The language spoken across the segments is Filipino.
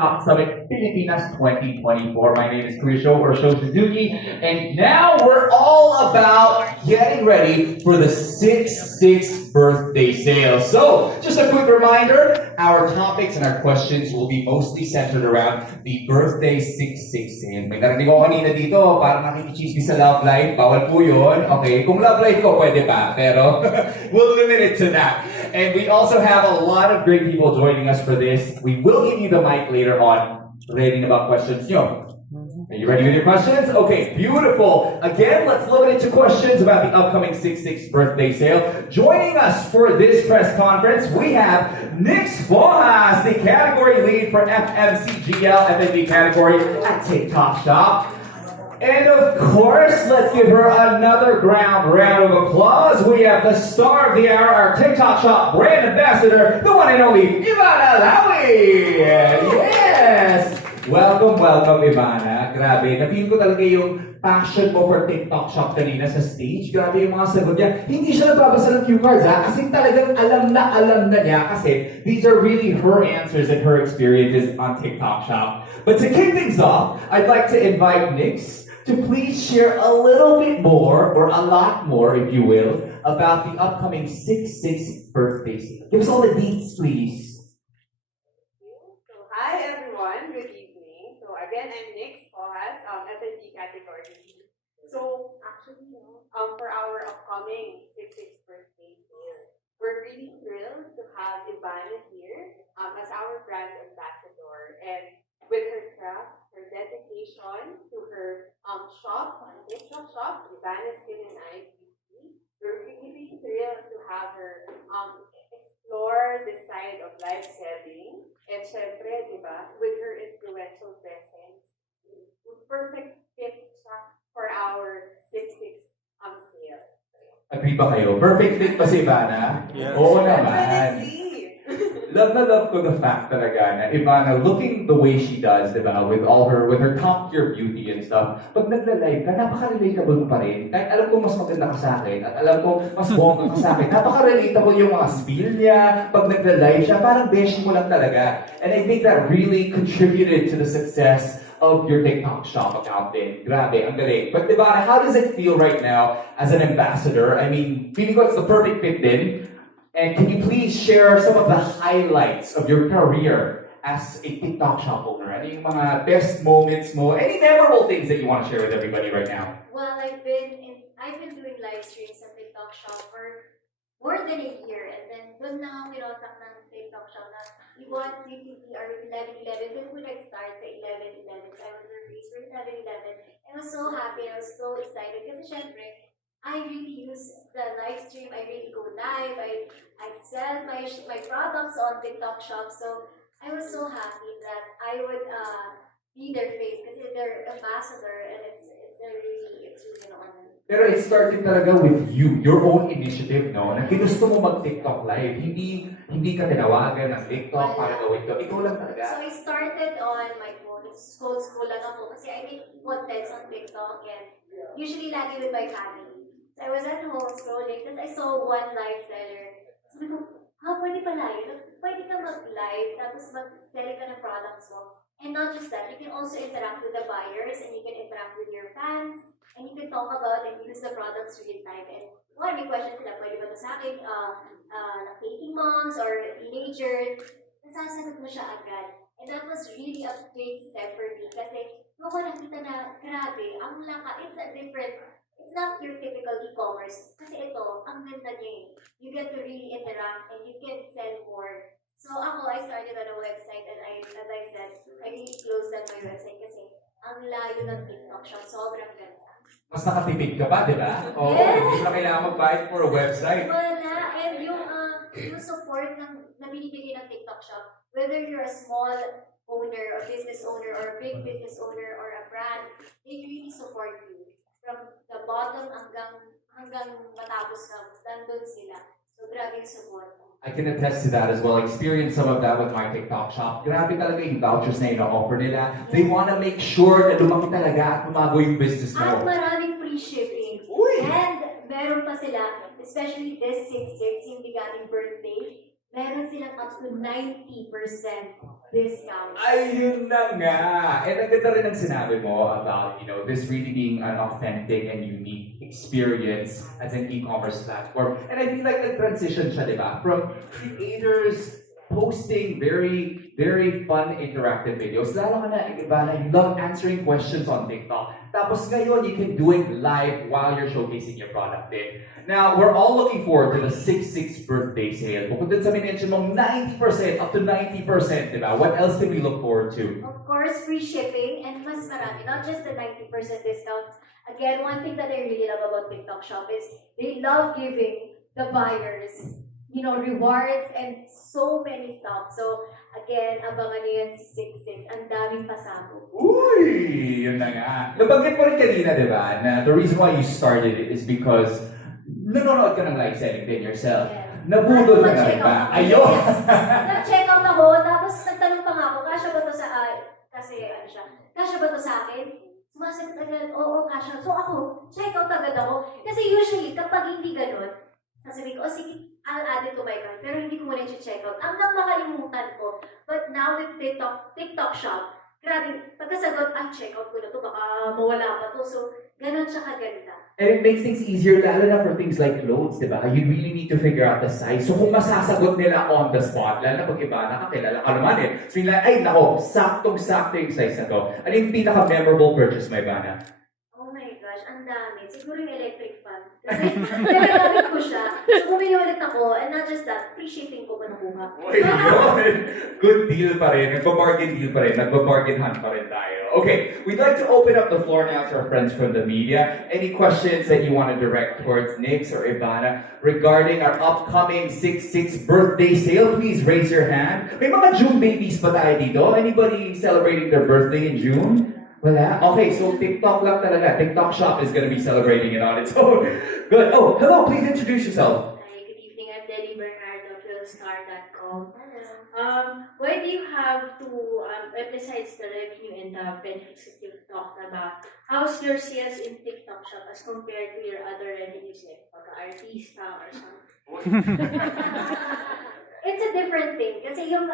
Top Summit Pilipinas 2024. My name is Kuya or Sho Suzuki, and now we're all about getting ready for the 6-6 birthday sale. So, just a quick reminder, our topics and our questions will be mostly centered around the birthday 6-6 sale. May narinig ko kanina dito, parang nakikichismis sa love life. Bawal po yun. Okay, kung love life ko, pwede pa. Pero, we'll limit it to that. And we also have a lot of great people joining us for this. We will give you the mic later on, relating about questions. Are you ready with your questions? Okay, beautiful. Again, let's limit it to questions about the upcoming 6-6 birthday sale. Joining us for this press conference, we have Nix Bojas, the category lead for FMCGL FNB category at TikTok Shop. And of course, let's give her another round of applause. We have the star of the hour, our TikTok Shop brand ambassador, the one and only Ivana Lawi. Yes! Welcome, Ivana. Grabe, na-feel ko talaga yung passion mo for TikTok Shop kanina sa stage. Grabe yung mga sagot niya. Hindi siya nagbabasa ng cue cards, ha? Kasi talagang alam na niya kasi these are really her answers and her experiences on TikTok Shop. But to kick things off, I'd like to invite Nix to please share a little bit more, or a lot more, if you will, about the upcoming 6-6 birthday sale. Give us all the deets, please. So, hi everyone, good evening. So again, I'm Nix Bojas, FNB category. So actually, for our upcoming 6-6 birthday sale, we're really thrilled to have Ivana here as our brand ambassador, and with her craft, her dedication to her shop, TikTok Shop, Ivana Skin and Eye Beauty. We're really thrilled to have her explore the side of live selling. And syempre, diba, with her influential presence, perfect fit siya for our 6-6 sale. Agree ba kayo? Perfect fit ba si Ivana? Yes. Oo naman. Definitely. Love ko the fact talaga na Ivana, looking the way she does, diba, with her top tier beauty and stuff, pag nagla-live ka, napaka-relatable mo pa rin. Kahit alam ko mas maganda ka sa akin, at alam ko mas bongga ka sa akin, napaka-relatable yung mga spiel niya, pag nagla-live siya, parang beshi mo lang talaga. And I think that really contributed to the success of your TikTok Shop account din. Grabe, ang galing. But Ivana, how does it feel right now as an ambassador? I mean, feeling ko it's the perfect fit din. And can you please share some of the highlights of your career as a TikTok Shop owner? Ano yung mga best moments mo? Any memorable things that you want to share with everybody right now? Well, I've been doing live streams at TikTok Shop for more than a year, and then doon na ako nirotak ng TikTok Shop na we want PPP or 11-11. Doon ko nag-start sa 11-11. So I was a race for 11-11. I was so happy, I was so excited kasi syempre, I really use the live stream. I really go live. I sell my products on TikTok Shop. So I was so happy that I would be their face kasi they're ambassador, and it's really an honor. Pero it started talaga with you, your own initiative, no? Na ginusto mo mag-TikTok live. Hindi ka tinawagan ng TikTok para gawin to. Ikaw lang talaga. So I started on my phone. School lang ako kasi I make contents on TikTok, and usually lagi with my family. So I was at home scrolling, tapos I saw one live seller. Sabi ko, pwede pala yun. Pwede ka mag-live, tapos mag-sell ka ng products mo. And not just that, you can also interact with the buyers, and you can interact with your fans, and you can talk about and use the products real time. And may questions sila, pwede ba ito sa akin, baking moms or teenagers, nasasagot mo siya agad. And that was really a big step for me kasi ako nakita na, grabe, ang laka, it's not your typical e-commerce. Kasi ito, ang ganda niya eh. You get to really interact and you can sell more. So I started on a website, and as I said, I really closed down my website kasi ang layo ng TikTok Shop, sobrang ganda. Mas nakatipid ka pa, di ba? Oo, Yes. hindi mo na kailangan mag-buy for a website. Wala. And yung support na binibigay ng TikTok Shop, whether you're a small owner or business owner or a big business owner or a brand, they really support you. From the bottom hanggang matapos ka, nandun sila. So, grabe yung support. I can attest to that as well. I experienced some of that with my TikTok Shop. Grabe talaga yung vouchers na ina-offer nila. They wanna make sure na lumaki talaga at lumago yung business At mo. maraming free shipping. Uy! And meron pa sila, especially this 6-6, yung bigating birthday, meron silang up to 90% discount. Ayun na nga. And ang ganda rin ang sinabi mo about, this really being an authentic and unique experience as an e-commerce platform. And I feel like nag-transition siya, di ba? From creators posting very, very fun interactive videos. Lalo ka na, iba na, you love answering questions on TikTok. Tapos ngayon, you can do it live while you're showcasing your product din. Now, we're all looking forward to the 6/6 birthday sale. Bukod dun sa minention mong 90%, up to 90%, di ba? What else can we look forward to? Of course, free shipping and mas marami, not just the 90% discounts. Again, one thing that I really love about TikTok Shop is they love giving the buyers, rewards and so many stuff. So, again, abangan nyo yan si 6/6. Ang daming pasabog. Uy! Yun na nga. Nabanggit mo rin kanina, di ba, na the reason why you started it is because nanonood ka ng live selling din yourself. Yes. Nabudol ka na rin ba? Ayun! Nag-check out ako, tapos nagtanong pa nga ako, kasya ba to sa, kasya ba to sa akin? Sumasagot agad, oo, kasya. So ako, check out agad ako. Kasi usually, kapag hindi ganun, sasabihin ko, sige, I'll add it to my cart. Pero hindi ko muna check out. Hanggang makalimutan ko. But now with TikTok Shop, grabe, pagkasagot, check out ko na to, baka mawala pa to. So, ganun siya kaganda. And it makes things easier, lalo na for things like clothes, di ba? You really need to figure out the size. So kung masasagot nila on the spot, lalo na pag iba, nakakilala ka naman eh. So nila, ay nako, saktong-sakto yung size na to. Ano yung pinaka-memorable purchase mo, Ivana? Oh my gosh, ang dami. Siguro yung electric fan. Kasi nagagamit ko siya. So bumili ulit ako, and not just that, free shipping ko pa nakuha. Uy, yun! Good deal pa rin. Nagpa-bargain deal pa rin. Nagpa-bargain hunt pa rin tayo. Okay, we'd like to open up the floor now to our friends from the media. Any questions that you want to direct towards Nix or Ivana regarding our upcoming 6/6 birthday sale? Please raise your hand. May mga June babies pa tayo dito. Anybody celebrating their birthday in June? Wala? Okay, so TikTok lang talaga. TikTok Shop is going to be celebrating it on its own. Good. Oh, hello. Please introduce yourself. Hi, good evening. I'm Denny Bernardo, philstar.com. Hello. Why do you have to, besides the revenue and the benefits that you've talked about, how's your sales in TikTok Shop as compared to your other revenues like pag-artista or something? It's a different thing. Kasi yung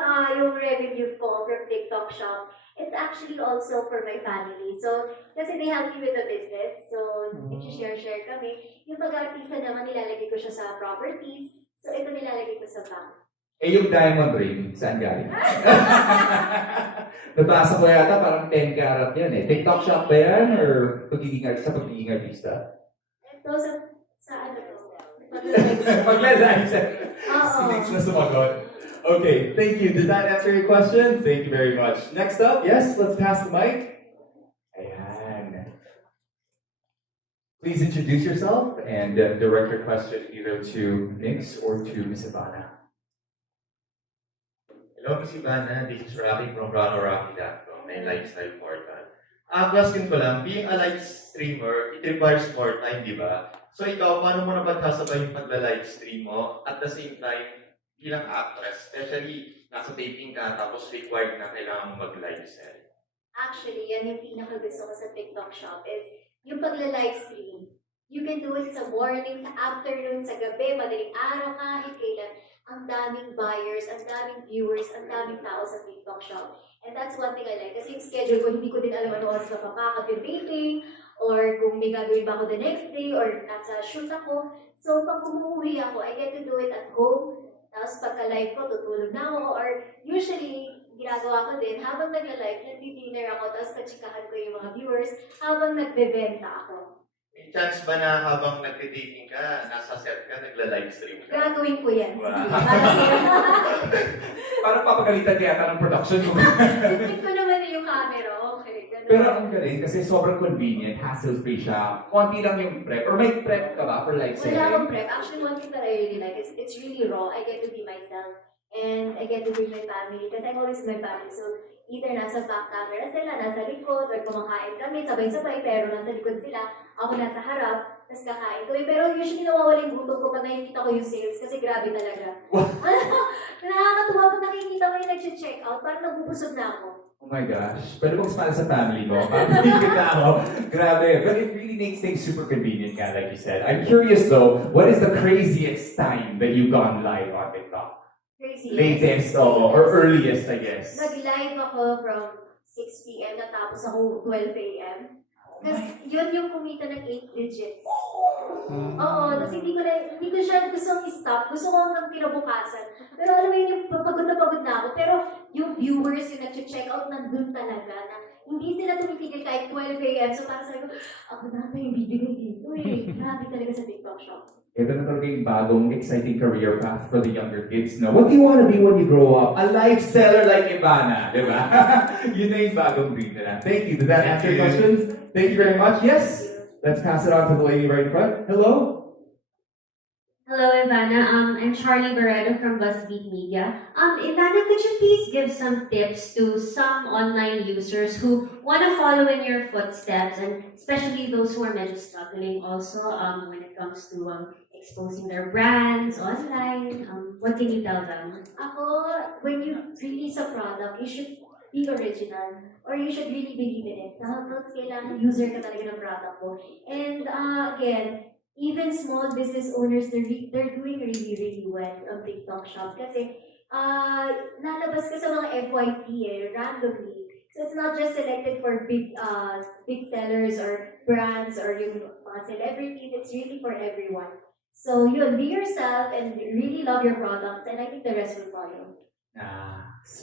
revenue ko from TikTok Shop, it's actually also for my family. So, kasi they help me with the business. So, share kami. Yung pag-artista naman, nilalagay ko siya sa properties. So, ito nilalagay ko sa bank. Eh, yung diamond ring, saan galing? Nabasa ko yata parang 10 karat yan eh. TikTok Shop ba yan? Or pagiging artista? Ito sa ano to? Pag-live. Oo. Sinix na sumagot. Okay, thank you. Did that answer your question? Thank you very much. Next up, yes, let's pass the mic. Ayan. Please introduce yourself and direct your question either to Nix or to Miss Ivana. Hello, Miss Ivana. This is Rocky from RonoRocky.com and Lifestyle Portal. Question ko lang, being a live streamer, it requires more time, di ba? So ikaw, paano mo na pagsasabay yung pagla-live stream mo at the same time, bilang actress, especially nasa taping ka tapos required na kailangan mo mag-live sell? Actually, yan yung pinaka-gusto ko sa TikTok Shop is yung pagla-live stream. You can do it sa morning, sa afternoon, sa gabi, madaling araw, kahit kailan. Ang daming buyers, ang daming viewers, ang daming tao sa TikTok Shop. And that's one thing I like. Kasi yung schedule ko, hindi ko din alam ano oras mapapakat yung dating, or kung may gagawin ba ako the next day, or nasa shoot ako. So, pag umuwi ako, I get to do it at home. Tapos pagka-live ko, tutulog na ako. Or usually, ginagawa ko din, habang nagla-live, nag-dinner ako, tapos kachikahan ko yung mga viewers, habang nagbebenta ako. May chance ba na habang nagtitaping ka, nasa set ka, nagla-live stream ka? Gagawin ko yan. Wow. Para sa'yo. Parang papagalitan kaya ng production mo. Tingin ko naman yung camera. Okay, ganun. Pero ang galing kasi sobrang convenient, hassle-free siya. Konti lang yung prep. Or may prep ka ba for live selling? Wala akong prep. Actually, one thing that I really like is it's really raw. I get to be myself. And I get to be my family. Kasi I'm always with my family. So, either nasa back camera sila, nasa likod, or kumakain kami, sabay-sabay, pero nasa likod sila. Ako nasa harap, tapos kakain ko. Pero usually nawawala yung gutom ko pag nakikita ko yung sales kasi grabe talaga. Nakakatuwa pag nakikita mo yung nag-check out, parang nabubusog na ako. Oh my gosh. Pwede mong smile sa family mo. Parang hindi ka ako. Grabe. But it really makes things super convenient, nga, like you said. I'm curious though, what is the craziest time that you've gone live on TikTok? Crazy. latest or earliest, I guess? Nag-live ako from 6 p.m. natapos ako 12 a.m. Kasi yun yung kumita ng 8 digits. Oo, tapos hindi ko siya gustong i-stop. Gusto ko hanggang kinabukasan. Pero alam mo yun, yung pagod na ako. Pero yung viewers, yung nag-check out, nandun talaga. Na hindi sila tumipigil kahit 12 a.m. So parang sabi ko, ako na pa yung bibigay dito eh. Grabe talaga sa TikTok shop. Ito na talaga yung bagong exciting career path for the younger kids, no? What do you want to be when you grow up? A life seller like Ivana, di ba? Yun na yung bagong dream nila. Thank you. Did that answer your questions? Thank you very much. Yes? Let's pass it on to the lady right in front. Hello? Hello, Ivana. I'm Charlie Barreto from BuzzFeed Media. Ivana, could you please give some tips to some online users who want to follow in your footsteps, and especially those who are medyo struggling also when it comes to exposing their brands online? What can you tell them? Ako, when you release a product, you should be original or you should really believe in it. Tapos kailangan user ka talaga ng product mo. And again, even small business owners, they're doing really well on TikTok shop kasi lalabas ka sa mga FYP randomly. So it's not just selected for big sellers or brands or yung mga celebrities. It's really for everyone. So yun, be yourself and really love your products, and I think the rest will follow.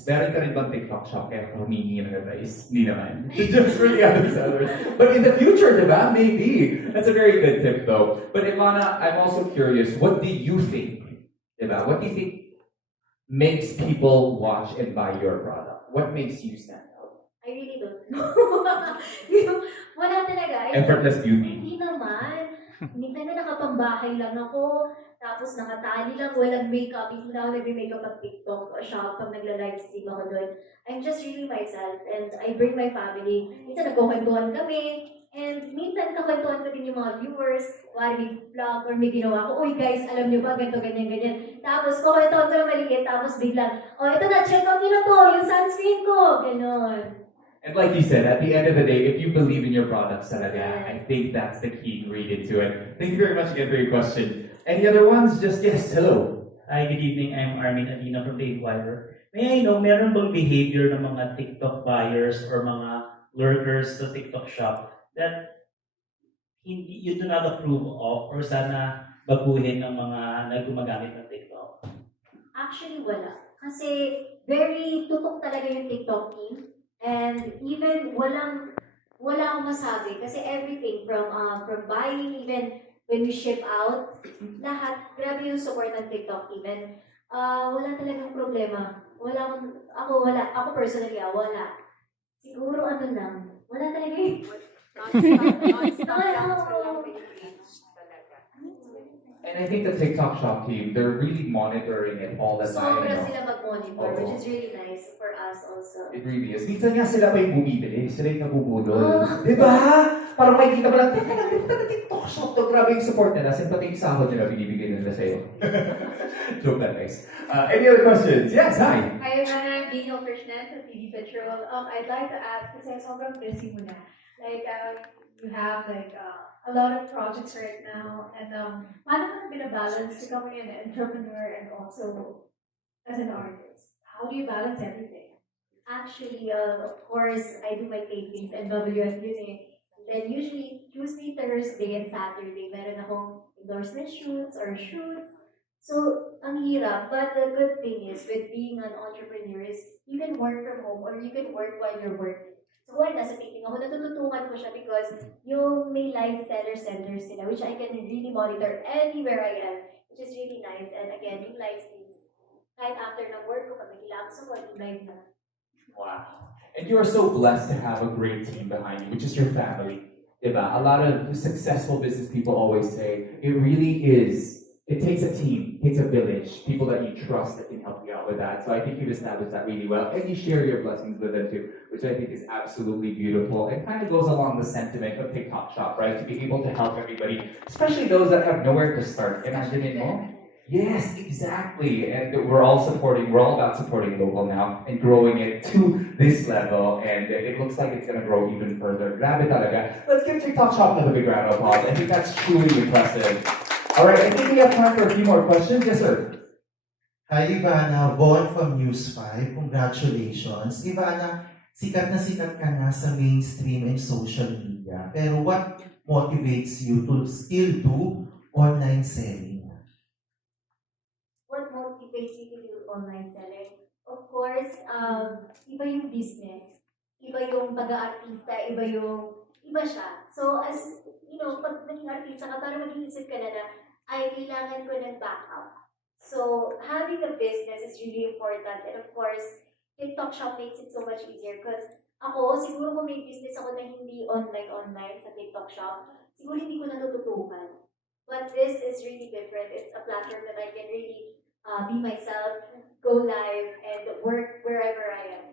Meron ka rin bang TikTok shop kaya kung humingi ng advice? Hindi naman. Just for the other sellers. But in the future, diba? Maybe. That's a very good tip though. But Ivana, I'm also curious, what do you think? Diba? What do you think makes people watch and buy your product? What makes you stand out? I really don't know. Wala talaga. Effortless beauty. Hindi naman. Minsan na nakapambahay lang ako, tapos nakatali lang, walang makeup. Hindi na ako nag-makeup pag TikTok o shop, pag nagla-live stream ako doon. I'm just really myself and I bring my family. Minsan nagkukwentuhan kami, and minsan kakwentuhan ko din yung mga viewers, wala may vlog or may ginawa ko, uy guys, alam nyo ba, ganito, ganyan. Tapos kukwentuhan ko na maliit, tapos biglang, oh ito na, check out nyo na to, yung sunscreen ko, ganon. And like you said, at the end of the day, if you believe in your products talaga, I think that's the key ingredient to it. Thank you very much again for your question. Any other ones? Just yes, hello. Hi, good evening. I'm Armin Adina from The Inquirer. May I know, meron bang behavior ng mga TikTok buyers or mga lurkers sa TikTok shop that you do not approve of or sana baguhin ng mga naggumagamit ng TikTok? Actually, wala. Kasi very tutok talaga yung TikTok team. And even wala akong masabi kasi everything from buying, even when we ship out, lahat, grabe yung support ng TikTok team. And wala talagang problema. Ako personally, wala. Siguro ano lang, wala talaga yung... And I think the TikTok shop team, they're really monitoring it all the time. Sobra sila mag-monitor, which is really nice for us also. It really is. Minsan nga sila pa yung bumibili, sila yung nabubulol. Di ba? Parang makikita mo lang, TikTok shop to, grabe yung support nila. Kasi pati yung sahod nila, binibigay nila sa'yo. Joke that, guys. Any other questions? Yes, hi. Hi, I'm Dino Krishnan from TV Patrol. I'd like to ask, kasi sobrang busy mo na. Like, you have like a lot of projects right now, and paano mo binabalance becoming an entrepreneur and also as an artist? How do you balance everything? Actually, of course, I do my tapings and WFDA. Then usually, Tuesday, Thursday, and Saturday, meron akong endorsement shoots or shoots. So, ang hirap. But the good thing is, with being an entrepreneur is, you can work from home or you can work while you're working. So, while nasa taping ako, natututukan ko siya because yung may live seller centers sila, which I can really monitor anywhere I am, which is really nice. And again, yung live streams, kahit after ng work ko, pag nagkilapos ako, live na. Wow. And you are so blessed to have a great team behind you, which is your family. Diba? A lot of successful business people always say, it really is. It takes a team, it takes a village, people that you trust that can help you out with that. So I think you've established that really well. And you share your blessings with them too, which I think is absolutely beautiful. And kind of goes along the sentiment of TikTok Shop, right? To be able to help everybody, especially those that have nowhere to start. Imagine it more. Yes, exactly. And we're all about supporting local now and growing it to this level. And it looks like it's going to grow even further. Grabe talaga. Let's give TikTok Shop another big round of applause. I think that's truly impressive. All right, I think we have time for a few more questions. Yes, sir. Hi Ivana, Von from News 5. Congratulations. Ivana, sikat na sikat ka na sa mainstream and social media. Pero what motivates you to still do online selling? What motivates you to do online selling? Of course, iba yung business. Iba yung pag-aartista, iba siya. So, as, you know, pag naging artista ka, parang mag-iisip ka na ay, kailangan ko ng backup. So, having a business is really important. And of course, TikTok Shop makes it so much easier because ako, siguro kung may business ako na hindi online sa TikTok Shop, siguro hindi ko natututukan. But this is really different. It's a platform that I can really be myself, go live, and work wherever I am.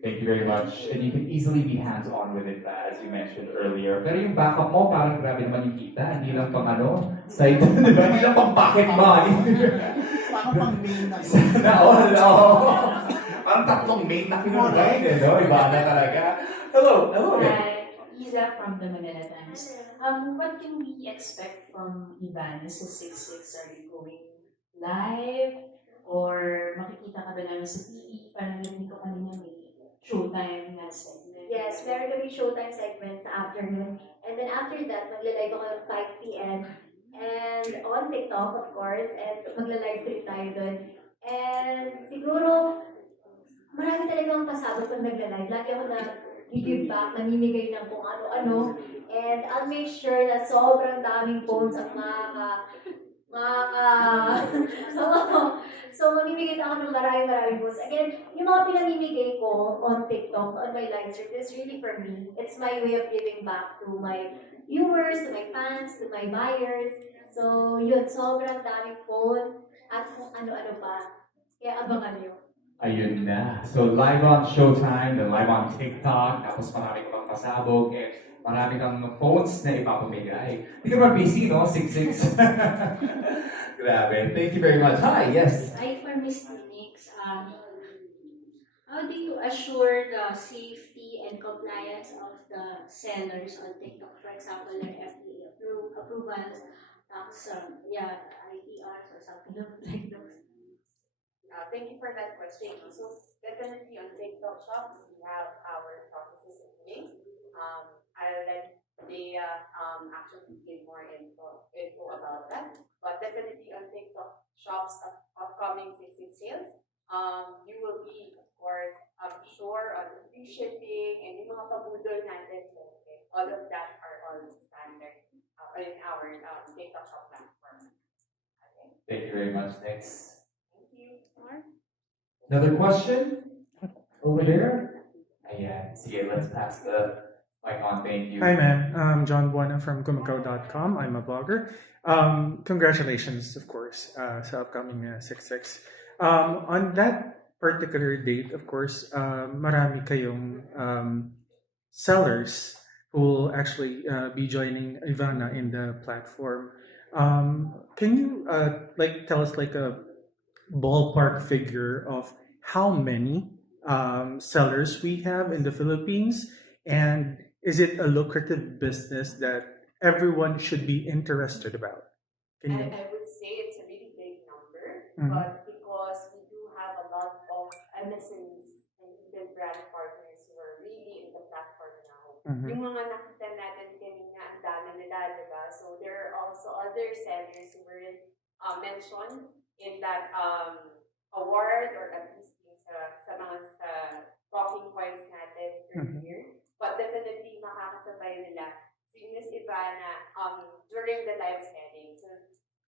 Thank you very much. And you can easily be hands-on with it, as you mentioned earlier. Pero yung backup mo, parang grabe naman yung kita. Hindi lang pang side, di ba? Hindi lang pang pocket money. Parang pang main na Parang tatlong main na kinuha no? Iba na talaga. Hello. Hi, Isa from the Manila Times. What can we expect from Ivana sa 6-6? Are you going live? Or makikita ka ba namin sa TV? Parang narinig ko kanina may showtime na segment. Yes, meron kami showtime segment sa afternoon. And then after that, magla-live ako ng 5 p.m. And on TikTok, of course. And magla-live stream tayo doon. And siguro, marami talagang pasabot pag nagla-live. Lagi ako na i-give back, namimigay ng kung ano-ano. And I'll make sure na sobrang daming phones ang So, mamimigay ako ng maraming phones. Again, yung mga pinamimigay ko on TikTok, on my live stream, is really for me. It's my way of giving back to my viewers, to my fans, to my buyers. So, yun, sobrang daming phone at kung ano-ano pa. Kaya abangan nyo. Ayun na. So, live on Showtime, then live on TikTok, tapos marami ka pang pasabog, and marami kang phones na ipapamigay. Hindi ka naman busy, no? 6-6. Grabe. Thank you very much. Hi, yes. Hi, for Miss Phoenix. How do you assure the safety and compliance of the sellers on TikTok? For example, like FDA approvals, tax, ITRs or something like those. Thank you for that question. So definitely on TikTok Shop, we have our processes in place. I'll let Leah actually give more info about that. But definitely on TikTok Shop's upcoming 6-6 sales, you will be, of course, sure on the free shipping and yung mga pabudol natin. All of that are all standard in our TikTok Shop platform. Okay. Thank you very much. Next. Thank you. Mark? Another question? Over there? Ayan. Sige, let's pass the mic on. Thank you. Hi, ma'am. I'm John Buena from Kumako.com. I'm a blogger. Congratulations, of course, sa upcoming 6-6. On that particular date, of course, marami kayong sellers who will actually be joining Ivana in the platform. Can you tell us like a ballpark figure of how many sellers we have in the Philippines, and is it a lucrative business that everyone should be interested about? I would say it's a really big number, but because we do have a lot of MSMEs and even brand partners who are really in the platform now. Yung mga nakita natin kanina, ang dami nila, diba? So there are also other sellers who were mentioned in that award, or at least sa mga talking points natin earlier. But definitely makakasabay nila si Miss Ivana during the live selling. So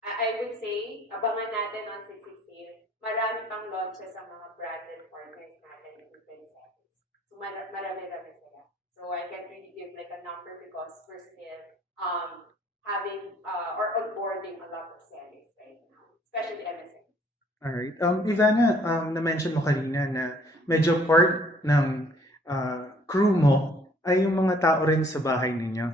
I would say, abangan natin on 6-6 sale, marami pang launches ang mga branded partners natin in different settings. So marami sila. So I can't really give like a number because we're still having or onboarding a lot of sellers right now, especially MSM. Alright. Ivana, na-mention mo kanina na medyo part ng crew mo ay yung mga tao rin sa bahay ninyo.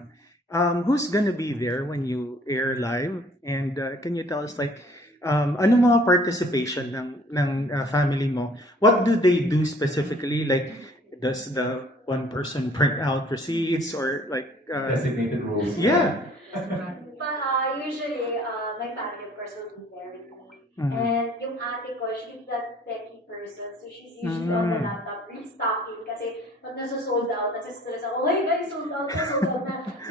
Who's gonna be there when you air live? And can you tell us ano mga participation ng family mo? What do they do specifically? Like, does the one person print out receipts or designated rules? Yeah. But usually, my family, of course, will be there with me. Mhm. And yung ate ko, she's that techie person. So she's usually on the laptop restocking kasi pag nasa-sold out, nasa-stress ako, hey guys, sold out na. So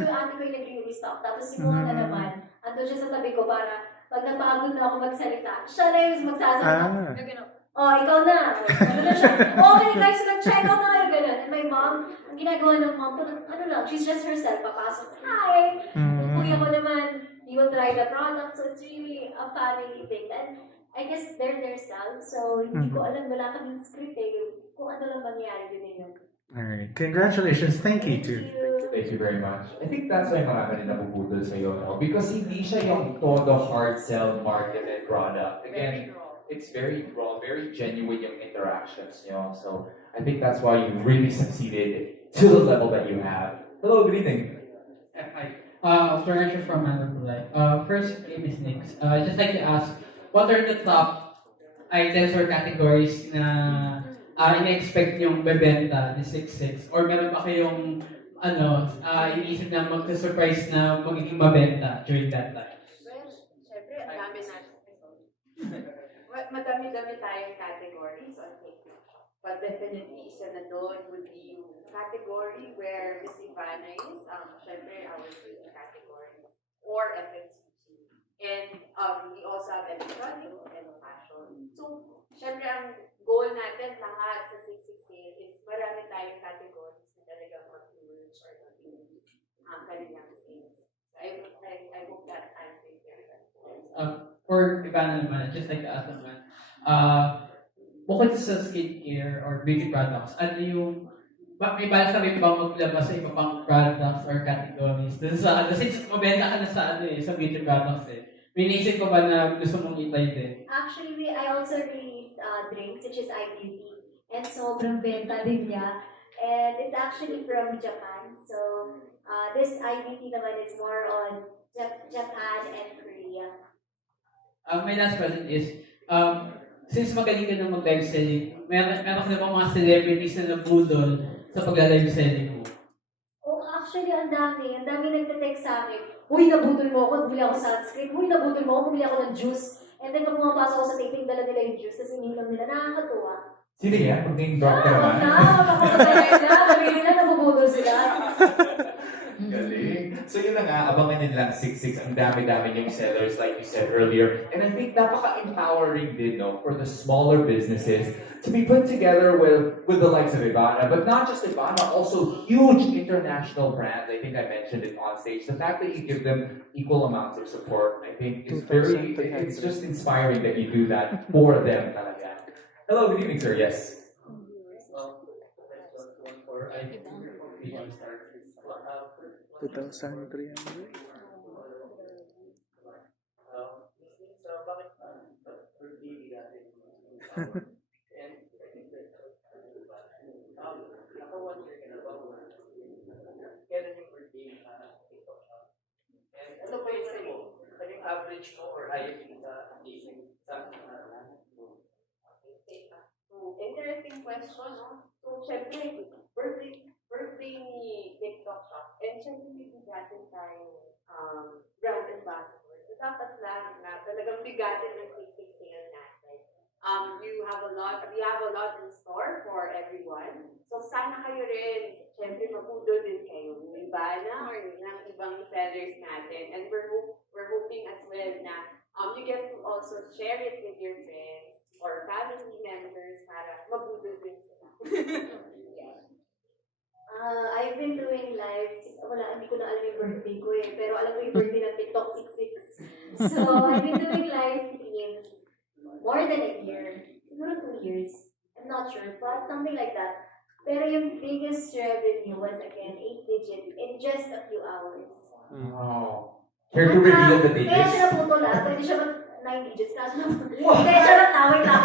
yung ate ko yung nag-restock. Tapos si Mona naman, ando siya sa tabi ko para pag napagod na ako magsalita, siya na yung magsasalita. Gano'n. Oh, ikaw na. Ano na siya? Okay guys, so nag-check out na kayo. Ganun. And my mom, ang ginagawa ng mom ko, ano lang, she's just herself. Papasok, hi! Kuya ko naman, he will try the product. So it's really a family thing. And I guess they're themselves. So hindi ko alam, wala kaming script eh. Kung ano lang mangyayari din yun. Alright. Congratulations. Thank you too. Thank you very much. I think that's why marami rin nabubudol sa'yo, no? Because hindi siya yung todo hard sell marketed product. Again, it's very raw, very genuine yung interactions nyo. So I think that's why you really succeeded to the level that you have. Hello, good evening. Hi. Furniture from Manila. First name is Nix. I'd just like to ask, what are the top items or categories na ina-expect nyong bebenta ni 66? Or meron ba kayong iniisip na mag-surprise na magiging mabenta during that time? Well, syempre, ang dami natin. Madami-dami tayong categories on TikTok. But definitely, isa na doon would be yung category where Miss Ivana is, syempre, our beauty category, or FMCG. And we also have electronics and fashion. So, syempre, ang goal natin lahat sa 668 is marami tayong categories na talagang mag-merge or mag-merge kanilang sales. So, I hope that answers your question. For Ivana naman, I'd just like to ask naman, bukod sa skincare or beauty products, ano yung, may balak kami bang maglabas sa iba pang products or categories? Dun sa, since mabenta ka na sa sa beauty products may naisip ko ba na gusto mong itry din? Actually, I also released drinks, which is iBeauty. And sobrang benta din niya. And it's actually from Japan. So, this iBeauty naman is more on Japan and Korea. My last question is, since magaling ka na mag-live selling, meron ka na bang mga celebrities na nabudol sa pag-live selling mo? Oh, actually, ang dami. Ang dami nagte-text sa akin. Uy, nabudol mo ako, bumili ako sunscreen. Uy, nabudol mo ako, bumili ako ng juice. And then, pag pumapasok ako sa taping, dala nila yung juice, tapos ininom nila. Nakakatuwa. Sino yan? Pag name drop ka naman. Makakatawa na. Sabi nila, nabubudol sila. Galing. So yun na nga, abangan nyo lang 66. Ang dami-dami yung sellers like you said earlier. And I think napaka-empowering din, no, for the smaller businesses to be put together with the likes of Ivana. But not just Ivana, also huge international brands. I think I mentioned it on stage. The fact that you give them equal amounts of support, I think is it's just inspiring that you do that for them talaga. Hello, good evening, sir. Yes. For I 2,300. Ano ba yung average ko or IFP sa dating sa Interesting question, no? So, syempre, birthday ni TikTok Shop. And syempre, may bigatin tayo brand ambassador. So, dapat lang na talagang bigatin ng TikTok sale natin. We have a lot in store for everyone. So, sana kayo rin, syempre, mapudol din kayo. Yung Ivana or ng ibang sellers natin. And we're hoping as well na you get to also share it with your friends or family members para mabudol din sila. I've been doing live, hindi ko na alam yung birthday ko pero alam ko yung birthday ng TikTok 66. So, I've been doing live streams more than a year. Siguro 2 years. I'm not sure, but something like that. Pero yung biggest revenue was again 8 digits in just a few hours. Wow. Care to reveal the digits? Kaya siya naputol pwede siya 9 digits. Kaso kaya siya wait lang.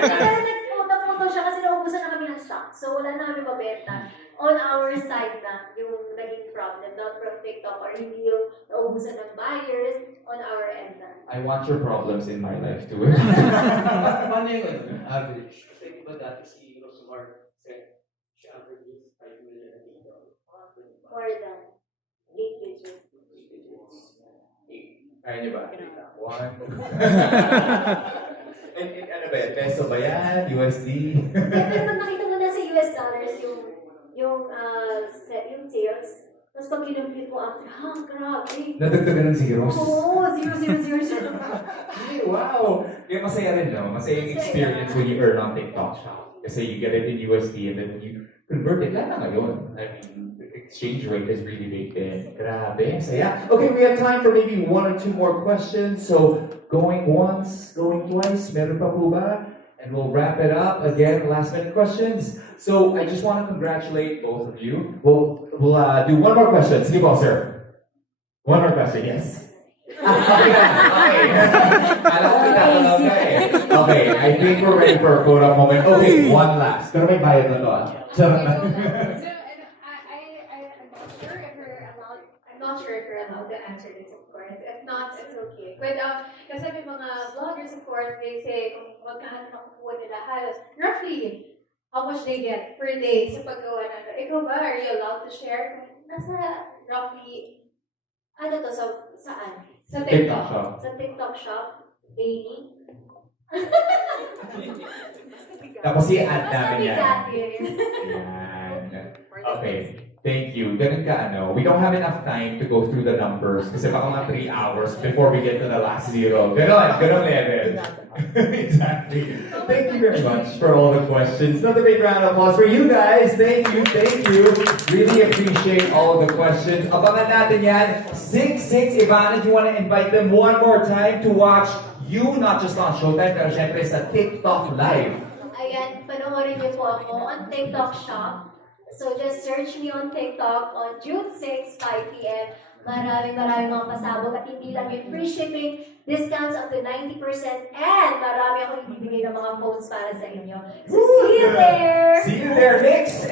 Pero nagputo siya kasi naubusan na kami ng stock. So wala na kami mabenta. On our side na yung naging problem, not from TikTok or hindi yung naubusan ng buyers on our end na. I want your problems in my life too. Paano yung average? Kasi diba dati si Rosemar said she averages 5 million a day. More than 8 digits. Kaya niyo ba? One. and ano ba yan? Peso ba yan? USD? Kaya pero pag nakita mo na sa US dollars yung sales, tapos pag kinumpute mo after, grabe. Nadagdagan ng zeros? Oo, 0. Ay, wow! Kaya masaya rin, no? Masaya yung experience when you earn on TikTok Shop. Kasi you get it in USD and then when you convert it, lalo ngayon. I mean, the exchange rate is really big then. Grabe, saya. Okay, we have time for maybe 1 or 2 more questions. So, going once, going twice, meron pa po ba? And we'll wrap it up. Again, last minute questions. So, I just want to congratulate both of you. We'll do one more question. Sige po, sir. One more question, yes. Okay. Alam ko itatanong ka eh. Okay, I think we're ready for a photo moment. Okay, one last. Pero may bayad na to ah. Charot na. I'm not sure if you're allowed to answer this, of course. If not, it's okay. But kasi may mga vloggers, of course, they say kung magkano makukuha nila halos roughly how much they get per day sa paggawa na ito. Ikaw ba, are you allowed to share? Nasa, Roughly, ano to, saan? sa TikTok TikTok. shop. Sa TikTok shop, daily. Tapos i-add Basta namin yan. bigatin. Yan. Okay. Thank you. Ganun ka, ano. We don't have enough time to go through the numbers kasi baka mga 3 hours before we get to the last zero. Ganun level. Exactly. Thank you very much for all the questions. Another big round of applause for you guys. Thank you. Really appreciate all of the questions. Abangan natin yan. 6-6, Ivana, do you want to invite them one more time to watch you, not just on Showtime, pero syempre sa TikTok Live. Ayan, panoorin niyo po ako on TikTok Shop. So just search me on TikTok on June 6, 5 p.m. Maraming mga pasabog at hindi lang yung free shipping, discounts up to 90%, and marami akong ibibigay ng mga phones para sa inyo. So see you there! See you there, Nix!